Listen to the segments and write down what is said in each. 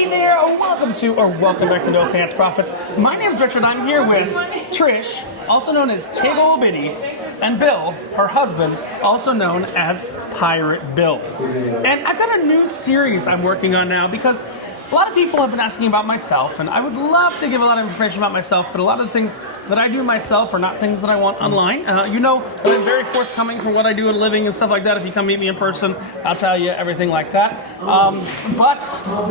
Hey there, welcome back to No Pants Profits. My name is Richard. I'm here with Trish, also known as Tig-Ol-Bitties, and Bill, her husband, also known as Pirate Bill. And I've got a new series I'm working on now because a lot of people have been asking about myself, and I would love to give a lot of information about myself, but a lot of the things that I do myself are not things that I want online. You know that I'm very forthcoming for what I do in living and stuff like that. If you come meet me in person, I'll tell you everything like that. But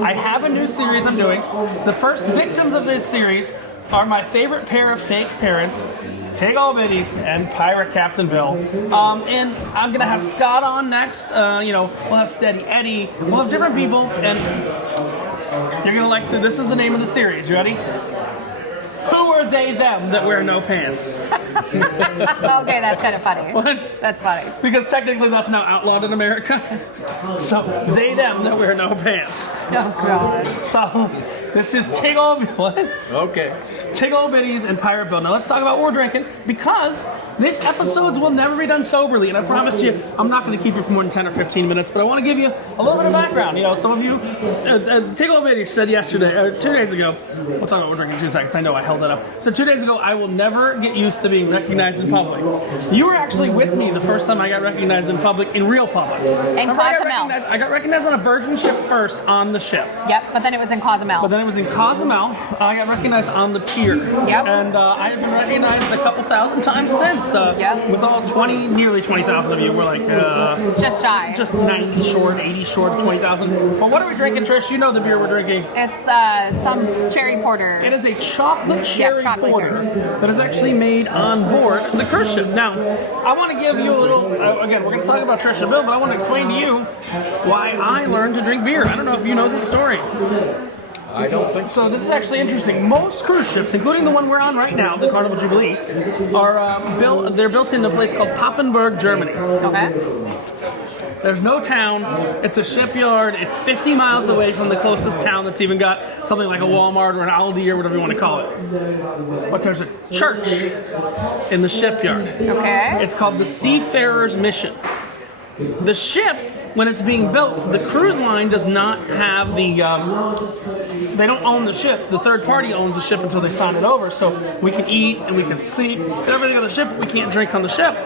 I have a new series I'm doing. The first victims of this series are my favorite pair of fake parents, Tig-Ol-Bitties and Pirate Captain Bill. And I'm going to have Scott on next. We'll have Steady Eddie. We'll have different people, and you're going to like this is the name of the series. You ready? Who are they, them, that wear no pants? Okay, that's kind of funny. What? That's funny. Because technically that's now outlawed in America. So, they, them, that wear no pants. Oh, God. So, this is Tig-Ol-Bitties. Okay. Tig-Ol-Bitties and Pirate Bill. Now let's talk about what we're drinking, because this episodes will never be done soberly, and I promise you, I'm not going to keep it for more than 10 or 15 minutes, but I want to give you a little bit of background. You know, some of you, Tig-Ol-Bitties said yesterday, 2 days ago, we'll talk about what we're drinking in 2 seconds, I know I held that up. So 2 days ago, I will never get used to being recognized in public. You were actually with me the first time I got recognized in public, in real public. In Cozumel. I got recognized on a Virgin ship first on the ship. Yep, but then it was in Cozumel. But then it was in Cozumel. I got recognized on the pier. Yep. And I have been recognized a couple thousand times since. Yep. With all nearly 20,000 of you. We're like... just shy. Just 90 short, 80 short, 20,000. Well, what are we drinking, Trish? You know the beer we're drinking. It's some cherry porter. It is a chocolate cherry chocolate porter cherry. that is actually made on board the cruise ship. Now, I want to give you a little... again, we're going to talk about Trish and Bill, but I want to explain to you why I learned to drink beer. I don't know if you know this story. I don't think so. So this is actually interesting. Most cruise ships, including the one we're on right now, the Carnival Jubilee, are they're built in a place called Papenburg, Germany. Okay. There's no town. It's a shipyard. It's 50 miles away from the closest town that's even got something like a Walmart or an Aldi or whatever you want to call it. But there's a church in the shipyard. Okay. It's called the Seafarer's Mission. The ship, when it's being built, the cruise line does not have the, they don't own the ship. The third party owns the ship until they sign it over. So we can eat and we can sleep and everything on the ship, but we can't drink on the ship.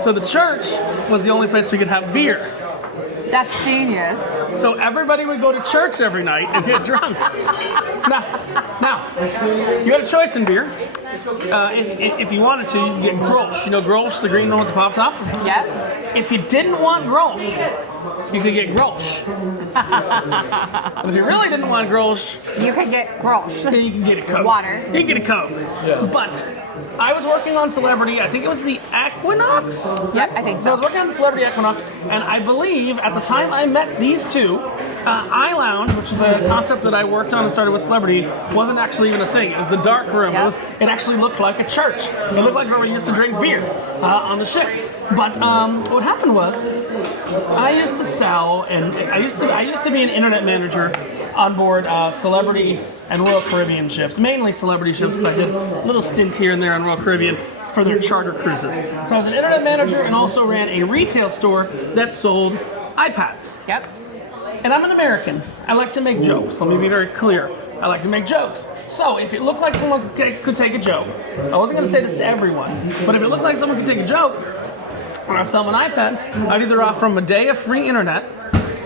So the church was the only place we could have beer. That's genius. So everybody would go to church every night and get drunk. Now, you had a choice in beer. If you wanted to, you could get Grolsch. You know Grolsch, the green one with the pop top? Yep. If you didn't want Grolsch, you could get Grolsch. But if you really didn't want Grolsch, You could get Grolsch. then you can get a Coke. Water. You can get a Coke. Yeah. But I was working on Celebrity, I think it was the Equinox? Yep, I think So I so. was working on the Celebrity Equinox, and I believe at the time I met these two, iLounge, which is a concept that I worked on and started with Celebrity, wasn't actually even a thing. It was the dark room. Yep. It actually looked like a church. It looked like where we used to drink beer on the ship. But what happened was, I used to sell, and I used to be an internet manager on board Celebrity and Royal Caribbean ships, mainly Celebrity ships, but I did a little stint here and there on Royal Caribbean for their charter cruises. So I was an internet manager and also ran a retail store that sold iPads. Yep. And I'm an American. I like to make jokes. Let me be very clear. I like to make jokes. So if it looked like someone could take a joke, I wasn't going to say this to everyone, but if it looked like someone could take a joke, when I sell an iPad, I'd either offer them a day of free internet,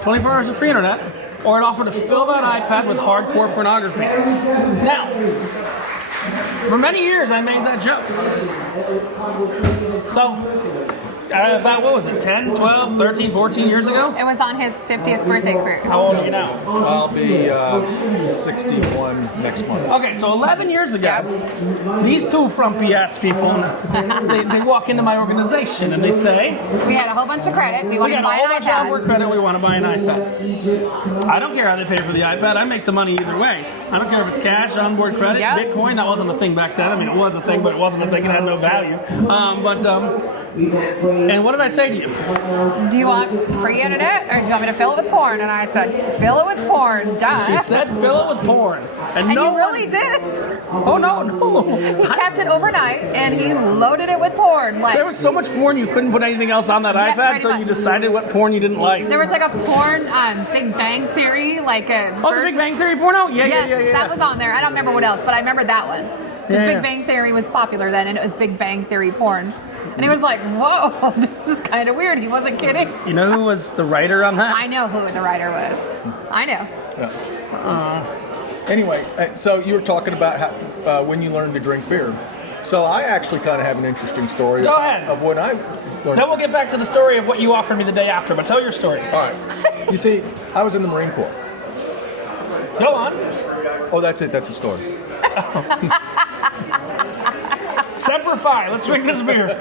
24 hours of free internet, or I'd offer to fill that iPad with hardcore pornography. Now, for many years I made that joke. So, about, what was it, 10, 12, 13, 14 years ago? It was on his 50th birthday cruise. How old are you now? I'll be 61 next month. Okay, so 11 years ago, these two frumpy ass people, they walk into my organization and they say, We had a whole bunch of credit. We we wanted got to a buy whole an bunch of onboard iPad. credit, we want to buy an iPad. I don't care how they pay for the iPad, I make the money either way. I don't care if it's cash, onboard credit, Yep. Bitcoin, that wasn't a thing back then. I mean, it was a thing, but it wasn't a thing, it had no value. And what did I say to you? Do you want free internet or do you want me to fill it with porn? And I said, fill it with porn, duh. She said fill it with porn. and no he really one... did. Oh, no. He kept it overnight and he loaded it with porn. Like There was so much porn you couldn't put anything else on that Yeah, iPad, pretty so you much. decided what porn you didn't like. there was like a porn Big Bang Theory, like a Oh, the Big Bang Theory porno? Yeah. That was on there. I don't remember what else, but I remember that one. Because Yeah. Big Bang Theory was popular then, and it was Big Bang Theory porn. And he was like, whoa, this is kind of weird. He wasn't kidding. You know who was the writer on that? I know who the writer was. I know. Yeah. Anyway, so you were talking about how, when you learned to drink beer. So I actually kind of have an interesting story Go ahead. of when I learned. Then we'll get back to the story of what you offered me the day after, but tell your story. All right. You see, I was in the Marine Corps. Go on. Oh, that's it. That's the story. Semper Fi, let's drink this beer.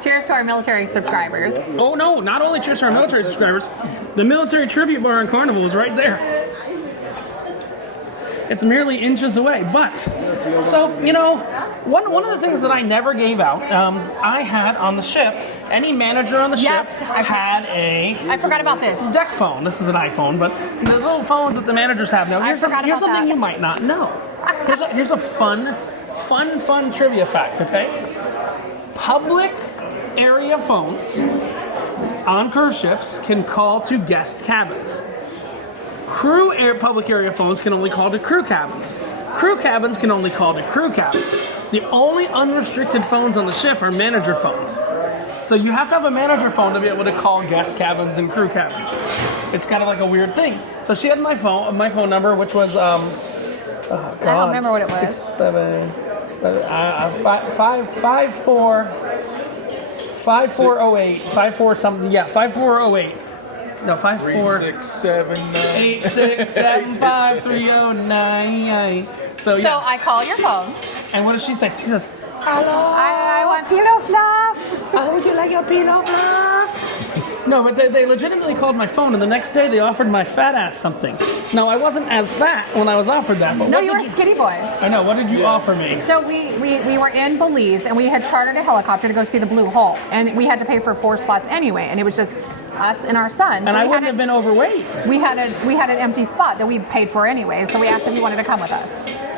Cheers to our military subscribers. Oh no, not only cheers to our military subscribers, the military tribute bar on Carnival is right there. It's merely inches away, but, so, you know, one of the things that I never gave out, I had on the ship, any manager on the Yes, ship I had a I forgot about this. deck phone. This is an iPhone, but the little phones that the managers have now. Here's forgot here's about something that. you might not know. Here's a fun trivia fact, okay? Public area phones on cruise ships can call to guest cabins. Public area phones can only call to crew cabins. Crew cabins can only call to crew cabins. The only unrestricted phones on the ship are manager phones. So you have to have a manager phone to be able to call guest cabins and crew cabins. It's kind of like a weird thing. So she had my phone number, which was I don't remember what it was. 5408, 54 something, yeah, 5408. No, 54 8675309. So So yeah. I call your phone. And what does she say? She says, "Hello, I want pillow fluff. would you like your pillow fluff?" No, but they legitimately called my phone, and the next day they offered my fat ass something. No, I wasn't as fat when I was offered that. But No, what you were did a skinny boy. I know. What did you offer me? So we were in Belize and we had chartered a helicopter to go see the Blue Hole, and we had to pay for 4 spots anyway, and it was just us and our son. And So I we wouldn't had have been overweight. we had an empty spot that we paid for anyway, so we asked if he wanted to come with us.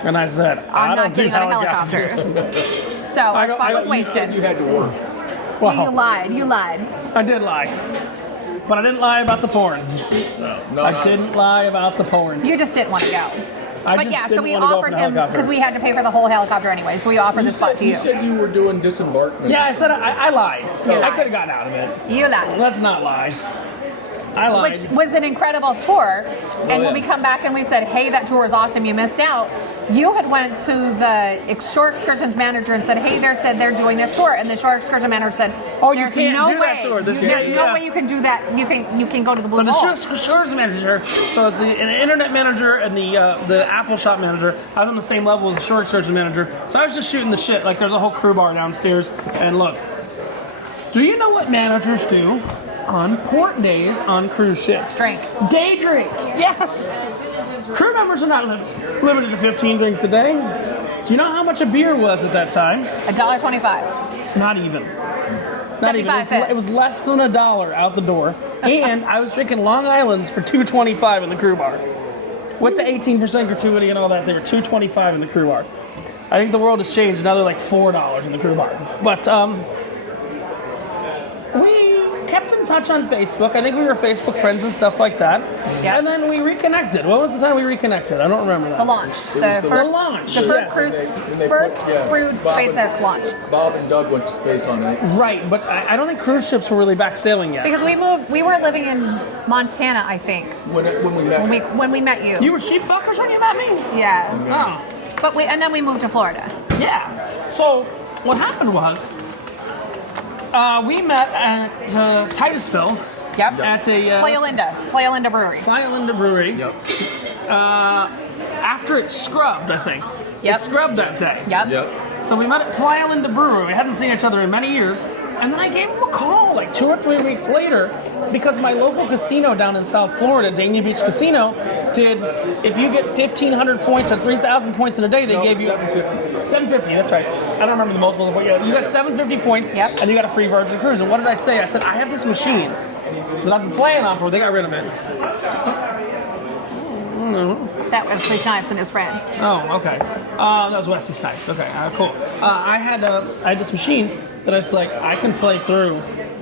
And I said, I'm I not don't do getting on a helicopters. helicopter. So our spot was You said you wasted. had to work. Well, You lied. You lied. I did lie. But I didn't lie about the porn. No, I didn't lie about the porn. You just didn't want to go. I But just yeah, so didn't we want to go offered for the him helicopter. because we had to pay for the whole helicopter anyway. So we offered the spot to You you. said you were doing disembarkment. Yeah, I said I lied. You I lied. could have gotten out of it. You lied. Let's not lie. I lied. Which was an incredible tour. And yeah. when we come back and we said, hey, that tour was awesome, you missed out. You had went to the shore excursions manager and said, hey, they're doing this tour. And the shore excursion manager said, Oh, you there's can't no do that way. tour. This- There's yeah, no yeah. way you can do that. You can go to the Blue So the Hole. shores manager, so it's the internet manager and the Apple shop manager. I was on the same level as the shore excursion manager, so I was just shooting the shit. Like there's a whole crew bar downstairs, and look, do you know what managers do on port days on cruise ships? Drink. Day drink. Yes. Crew members are not limited to 15 drinks a day. Do you know how much a beer was at that time? $1.25. Not even. Not even. 75 cents. It was less than $1 out the door, and I was drinking Long Island's for $2.25 in the crew bar, with the 18% gratuity and all that. They were $2.25 in the crew bar. I think the world has changed. Now they're like $4 in the crew bar. But we kept in touch on Facebook. I think we were Facebook friends and stuff like that. Yeah. And then we reconnected. What was the time we reconnected? I don't remember that. The launch. The the first launch, The yes. first And they first put- yeah, crewed Bob and- SpaceX launch. Bob and Doug went to space on it. Right, but I don't think cruise ships were really back sailing yet. Because we were living in Montana, I think, When we met. when we met you. You were sheep fuckers when you met me? Yeah. Oh. But then we moved to Florida. Yeah. So what happened was, we met at Titusville Yep. at a Playa Linda Brewery. Playa Linda Brewery. Yep. After it scrubbed, I think. Yep. It scrubbed that day. Yep. Yep. So we met at Playa Linda Brewery. We hadn't seen each other in many years. And then I gave him a call like 2 or 3 weeks later because my local casino down in South Florida, Dania Beach Casino, did, if you get 1,500 points or 3,000 points in a day, they gave you 750. 750, that's right. I don't remember the multiple, but yeah, you got 750 points and you got a free Virgin Cruise. And what did I say? I said, I have this machine that I've been playing on for, they got rid of it. That was Wesley Snipes and his friend. Oh, okay. That was Wesley Snipes. Okay, cool. I had this machine that I was like, I can play through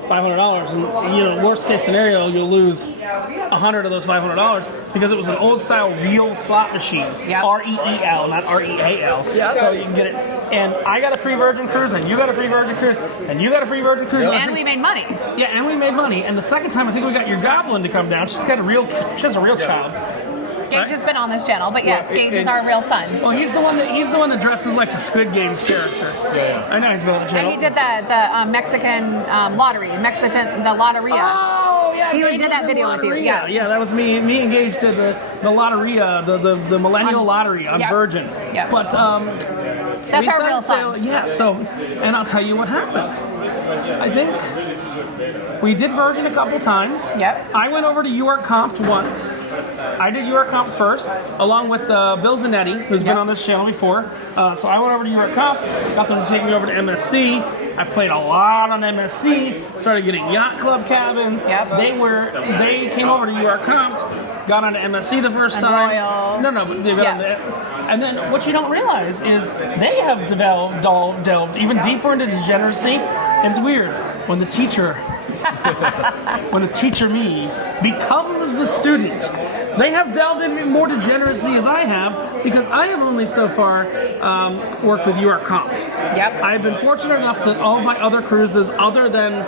$500, and worst case scenario, you'll lose 100 of those $500 because it was an old style real slot machine. Yep. REEL, not REAL. Yep. So you can get it. And I got a free Virgin Cruise, and you got a free Virgin Cruise, and you got a free Virgin Cruise. Yep. And we made money. Yeah, and we made money. And the second time, I think we got your goblin to come down. She has a real child. Gage has been on this channel, but yes, Gage is our real son. Well, he's the one that dresses like the Squid Games character. Yeah. I know he's been on the channel. And he did the Mexican lottery, the Lotteria. Oh yeah, he Gage did that video with you. Yeah, yeah, that was me. Me and Gage did the Lotteria, the Millennial Lottery on Virgin. Yeah. But that's our real son. Yeah. So, and I'll tell you what happened. I think we did Virgin a couple times. Yep. I went over to York Comped once. I did York Comp first, along with Bill Zanetti, who's been on this channel before. So I went over to York Comp, got them to take me over to MSC. I played a lot on MSC, started getting yacht club cabins. Yep. They came over to York Comp, got onto MSC the first time. Royal. No, but they got onto it. And then what you don't realize is they have delved even deeper into degeneracy. And it's weird when the teacher me becomes the student. They have delved into more degeneracy as I have because I have only so far worked with York Compt. Yep. I've been fortunate enough that all of my other cruises, other than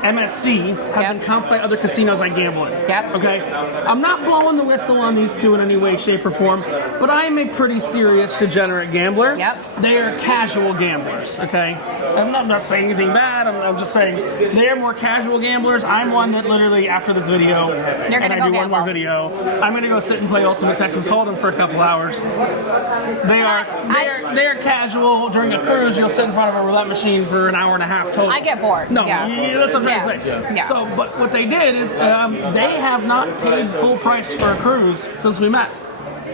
MSC, have been comped by other casinos I gamble in. Yep. Okay? I'm not blowing the whistle on these two in any way, shape, or form, but I am a pretty serious degenerate gambler. Yep. They are casual gamblers, okay? I'm not saying anything bad, I'm just saying they are more casual gamblers. I'm one that literally, after this video, You're and I do one more video, I'm gonna go sit and play Ultimate Texas Hold'em for a couple hours. They are casual. During a cruise, you'll sit in front of a roulette machine for an hour and a half total. I get bored. No, Yeah. that's what I'm trying to say. Yeah. So, but what they did is they have not paid full price for a cruise since we met.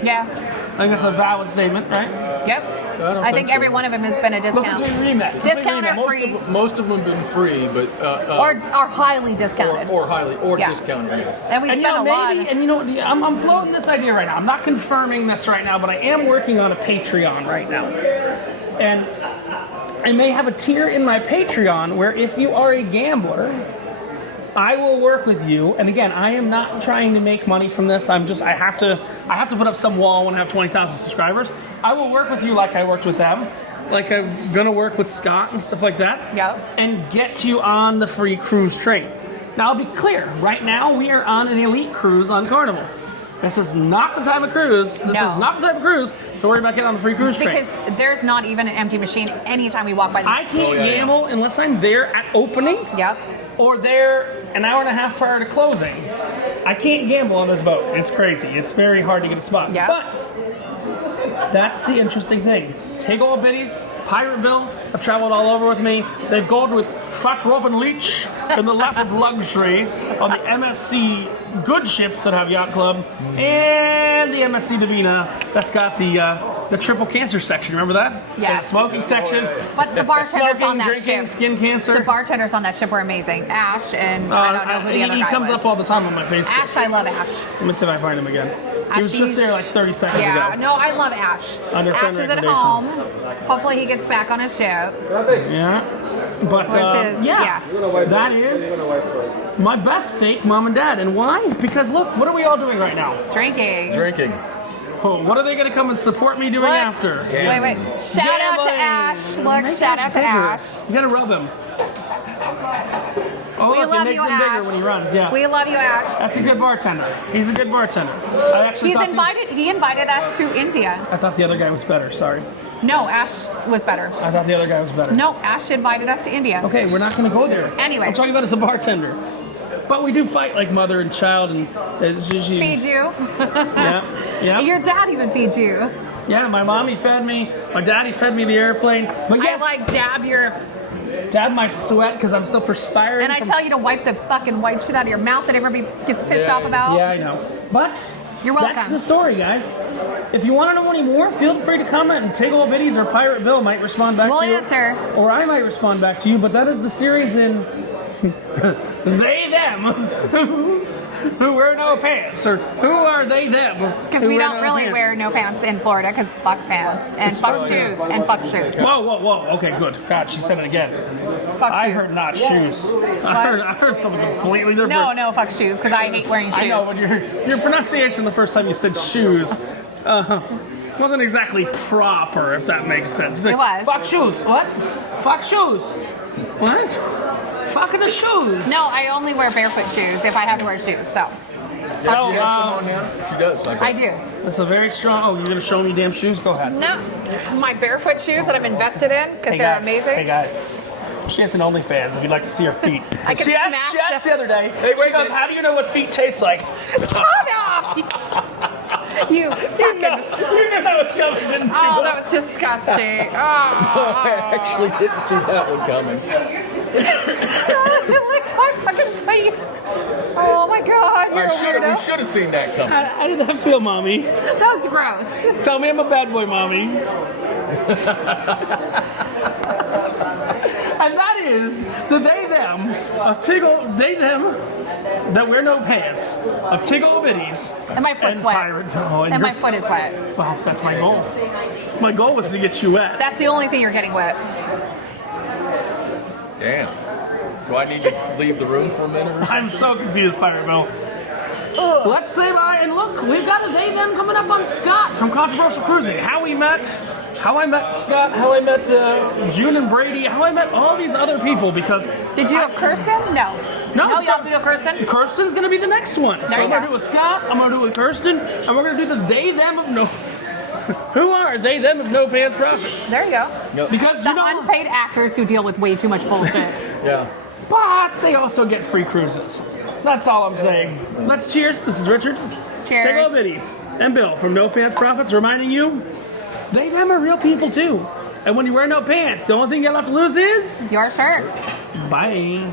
Yeah. I think that's a valid statement, right? Yep. I think every one of them has been a discount. Listen to me remat. Discount or free. Most of them have been free, but or highly discounted. or discounted. Yeah. And we spent a lot. And you know, I'm floating this idea right now. I'm not confirming this right now, but I am working on a Patreon right now. And I may have a tier in my Patreon where if you are a gambler, I will work with you. And again, I am not trying to make money from this. I have to put up some wall when I have 20,000 subscribers. I will work with you like I worked with them. Like I'm gonna work with Scott and stuff like that. Yeah. And get you on the free cruise train. Now I'll be clear, right now we are on an elite cruise on Carnival. This is not the type of cruise. This is not the type of cruise to worry about getting on the free cruise train. Because there's not even an empty machine anytime we walk by the I can't gamble unless I'm there at opening. Yep. Or there an hour and a half prior to closing. I can't gamble on this boat. It's crazy. It's very hard to get a spot. Yep. But that's the interesting thing. Tig-Ol-Bitties, Pirate Bill have traveled all over with me. They've gone with Fat Rope and Leech in the lap of luxury on the MSC good ships that have Yacht Club and the MSC Divina that's got the triple cancer section. Remember that? Yeah. The smoking section. But the bartenders smoking, on that drinking, ship. Skin cancer. The bartenders on that ship were amazing. Ash and I don't know who the other guy He comes was. up all the time on my Facebook. Ash, I love Ash. Let me see if I find him again. He was just there like 30 seconds Yeah, ago. no, I love Ash. Under Ash friend is at recommendation. home. Hopefully he gets back on his ship. Yeah. But that is my best fake mom and dad. And why? Because look, what are we all doing right now? Drinking. Oh, what are they going to come and support me doing after? Wait. Shout out to Ash. Look, shout out to Ash. You got to rub him. Oh, We look, it love makes you, him Ash. bigger when he runs. Yeah. We love you, Ash. That's a good bartender. He's a good bartender. I actually He invited us to India. I thought the other guy was better. Sorry. No, Ash was better. I thought the other guy was better. No, Ash invited us to India. Okay, we're not going to go there. Anyway. I'm talking about as a bartender. But we do fight like mother and child, and it's usually Feed you. Yeah. Your dad even feeds you. Yeah, my mommy fed me. My daddy fed me the airplane. But yes, I like dab my sweat because I'm still perspiring. and I tell you to wipe the fucking white shit out of your mouth that everybody gets pissed off about. Yeah, I know. But You're welcome. that's the story, guys. If you want to know any more, feel free to comment, and Tig-Ol-Bitties or Pirate Bill might respond back We'll to you. answer. Or I might respond back to you, but that is the series in they, them. Who wear no pants, or who are they, them? Because we don't really wear no pants in Florida, because fuck pants, and fuck shoes, and fuck shoes. Whoa. Okay, good. God, she said it again. Fuck shoes. I heard not shoes. I heard something completely different. No, fuck shoes, because I hate wearing shoes. I know, but your pronunciation the first time you said shoes wasn't exactly proper, if that makes sense. It was. Fuck shoes. What? Fuck shoes. What? Fuck the shoes. No, I only wear barefoot shoes if I have to wear shoes, so. So, She has some on now? She does. I do. it's a very strong. Oh, you're gonna show me damn shoes? Go ahead. No, my barefoot shoes that I'm invested in, because they're amazing. Hey guys. She has an OnlyFans if you'd like to see her feet. I can she asked smash the other day. Hey, wait, she goes, wait. "How do you know what feet taste like?" Shut up! You fucking. You knew that was coming, didn't you? Oh, that was disgusting. Oh. I actually didn't see that one coming. It licked my fucking feet. Oh my god, you're a We weirdo. should have seen that coming. How did that feel, mommy? That was gross. Tell me I'm a bad boy, mommy. And that is the they them of them that wear no pants of Tig-Ol-Bitties And my foot's and wet. Pirate. Oh, And my foot is wet. Well, that's my goal. My goal was to get you wet. That's the only thing you're getting wet. Damn. Do I need to leave the room for a minute or something? I'm so confused, Pirate Bill. Let's say bye, and look, we've got a they them coming up on Scott from Controversial Cruising. How I met Scott, how I met June and Brady, how I met all these other people because. Did you have Kirsten? No. No, you have to do Kirsten? Kirsten's gonna be the next one. So you I'm gonna go. do it with Scott, I'm gonna do it with Kirsten, and we're gonna do the they them of no. Who are they them of no pants profits? There you go. Yep. Because The you know, unpaid actors who deal with way too much bullshit. Yeah. but they also get free cruises. That's all I'm saying. Let's cheers. This is Richard. Cheers. Tig-Ol-Bitties and Bill from No Pants Profits reminding you, they them are real people too. And when you wear no pants, the only thing you'll have to lose is Your shirt. bye.